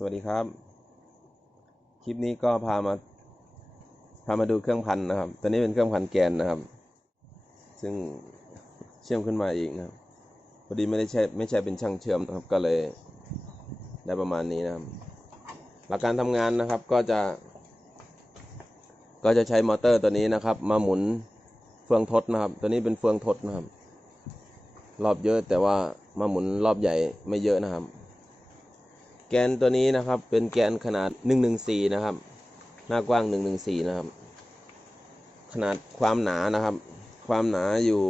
สวัสดีครับ คลิปนี้ก็พามา พามาดูเครื่องพันนะครับตัวนี้เป็นเครื่องพันแกนนะครับ ซึ่งเชื่อมขึ้นมาอีกนะครับ พอดีไม่ได้ใช่ไม่ใช่เป็นช่างเชื่อมนะครับ ก็เลยได้ประมาณนี้นะครับ หลักการทำงานนะครับก็จะ ก็จะใช้มอเตอร์ตัวนี้นะครับ มาหมุนเฟืองทดนะครับ ตัวนี้เป็นเฟืองทดนะครับ รอบเยอะแต่ว่ามาหมุนรอบใหญ่ไม่เยอะนะครับ แกนตัวนี้นะครับเป็นแกนขนาด 114 นะครับ หน้ากว้าง 114 นะครับ ขนาดความหนานะครับ ความหนาอยู่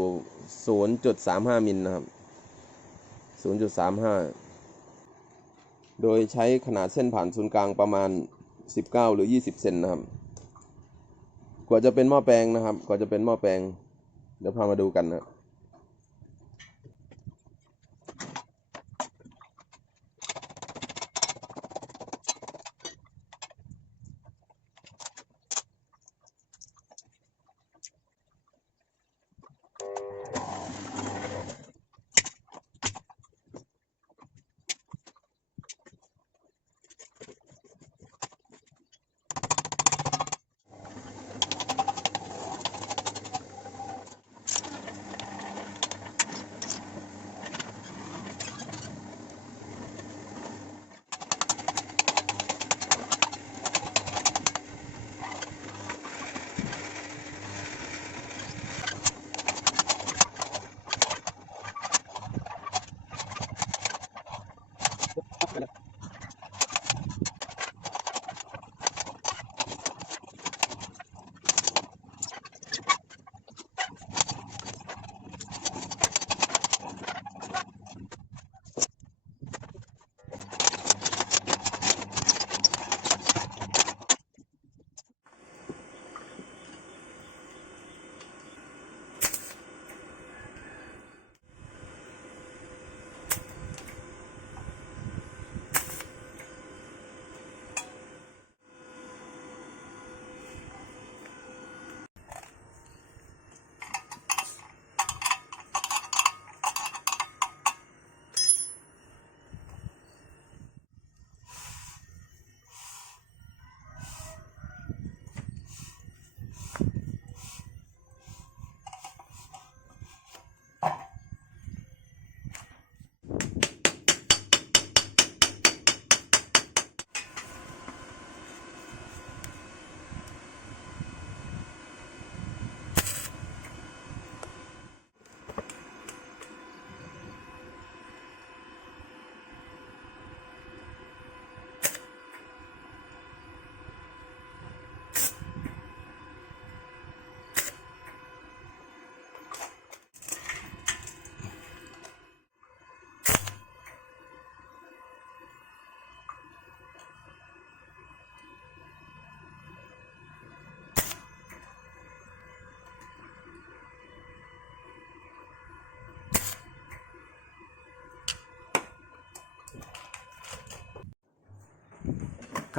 0.35 มิลนะครับ 0.35 โดยใช้ขนาดเส้นผ่านศูนย์กลางประมาณ 19 หรือ 20 เซนนะครับ กว่าจะเป็นหม้อแปลงนะครับ กว่าจะเป็นหม้อแปลง เดี๋ยวพามาดูกันนะ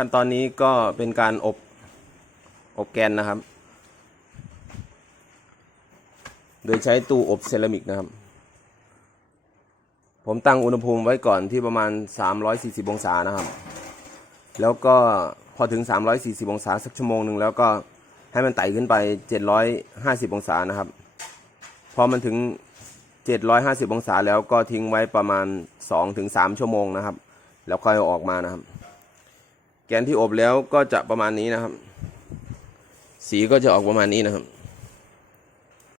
ขั้นตอนนี้ก็เป็นการอบอบแกนนะครับ โดยใช้ตู้อบเซรามิกนะครับ ผมตั้งอุณหภูมิไว้ก่อนที่ประมาณ 340 องศานะครับ แล้วก็พอถึง 340 องศาสักชั่วโมงหนึ่งแล้วก็ให้มันไต่ขึ้นไป 750 องศานะครับ พอมันถึง 750 องศาแล้วก็ทิ้งไว้ประมาณ 2-3 ชั่วโมงนะครับ แล้วค่อยอออกมานะครับ แกนที่อบแล้วก็จะประมาณนี้นะครับ สีก็จะออกประมาณนี้นะครับ